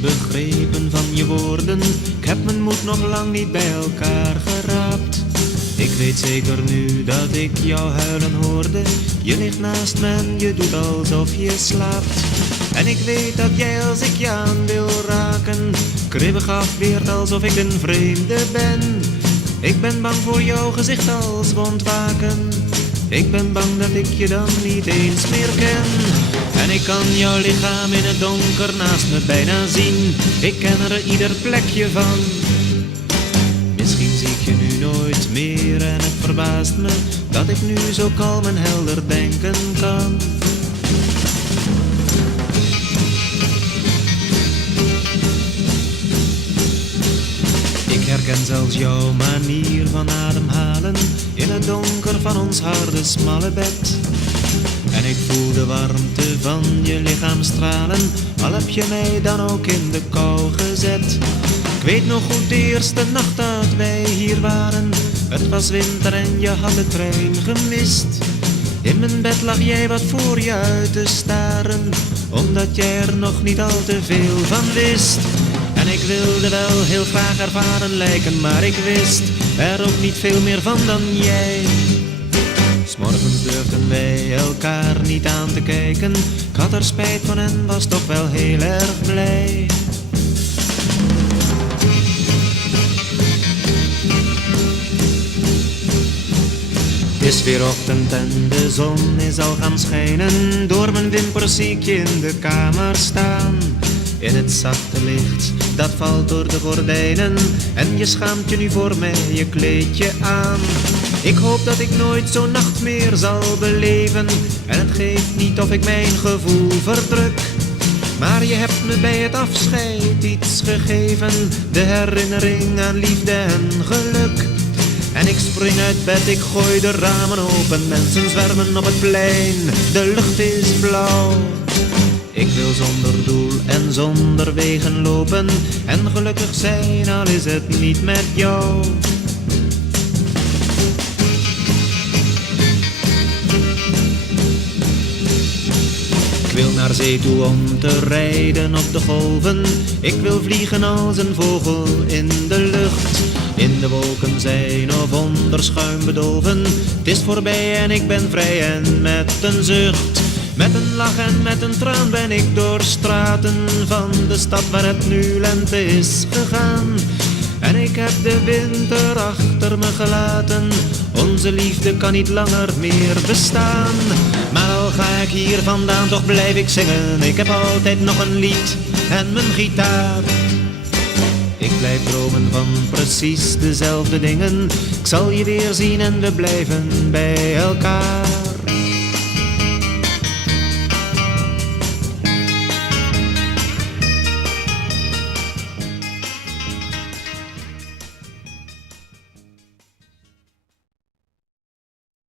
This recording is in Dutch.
begrepen van je woorden. Ik heb mijn moed nog lang niet bij elkaar geraapt. Ik weet zeker nu dat ik jou huilen hoorde. Je ligt naast me en je doet alsof je slaapt. En ik weet dat jij als ik je aan wil raken kribbig afweert alsof ik een vreemde ben. Ik ben bang voor jouw gezicht als we ontwaken. Ik ben bang dat ik je dan niet eens meer ken. En ik kan jouw lichaam in het donker naast me bijna zien. Ik ken er ieder plekje van. Misschien zie ik je nu nooit meer en het verbaast me dat ik nu zo kalm en helder denken kan. Ik herken zelfs jouw manier van ademhalen in het donker van ons harde smalle bed. En ik voel de warmte van je lichaam stralen, al heb je mij dan ook in de kou gezet. Ik weet nog goed de eerste nacht dat wij hier waren. Het was winter en je had de trein gemist. In mijn bed lag jij wat voor je uit te staren, omdat jij er nog niet al te veel van wist. En ik wilde wel heel graag ervaren lijken, maar ik wist er ook niet veel meer van dan jij. 'S Morgens durfden wij elkaar niet aan te kijken. Ik had er spijt van en was toch wel heel erg blij. Het is weer ochtend en de zon is al gaan schijnen. Door mijn wimpers zie ik je in de kamer staan. In het zachte licht dat valt door de gordijnen. En je schaamt je nu voor mij je kleedje aan. Ik hoop dat ik nooit zo'n nacht meer zal beleven. En het geeft niet of ik mijn gevoel verdruk. Maar je hebt me bij het afscheid iets gegeven. De herinnering aan liefde en geluk. En ik spring uit bed, ik gooi de ramen open. Mensen zwermen op het plein, de lucht is blauw. Ik wil zonder doel en zonder wegen lopen en gelukkig zijn, al is het niet met jou. Ik wil naar zee toe om te rijden op de golven. Ik wil vliegen als een vogel in de lucht. In de wolken zijn of onder schuim bedolven. Het is voorbij en ik ben vrij en met een zucht. Met een lach en met een traan ben ik door straten van de stad waar het nu lente is gegaan. En ik heb de winter achter me gelaten. Onze liefde kan niet langer meer bestaan. Maar al ga ik hier vandaan, toch blijf ik zingen. Ik heb altijd nog een lied en mijn gitaar. Ik blijf dromen van precies dezelfde dingen. Ik zal je weer zien en we blijven bij elkaar.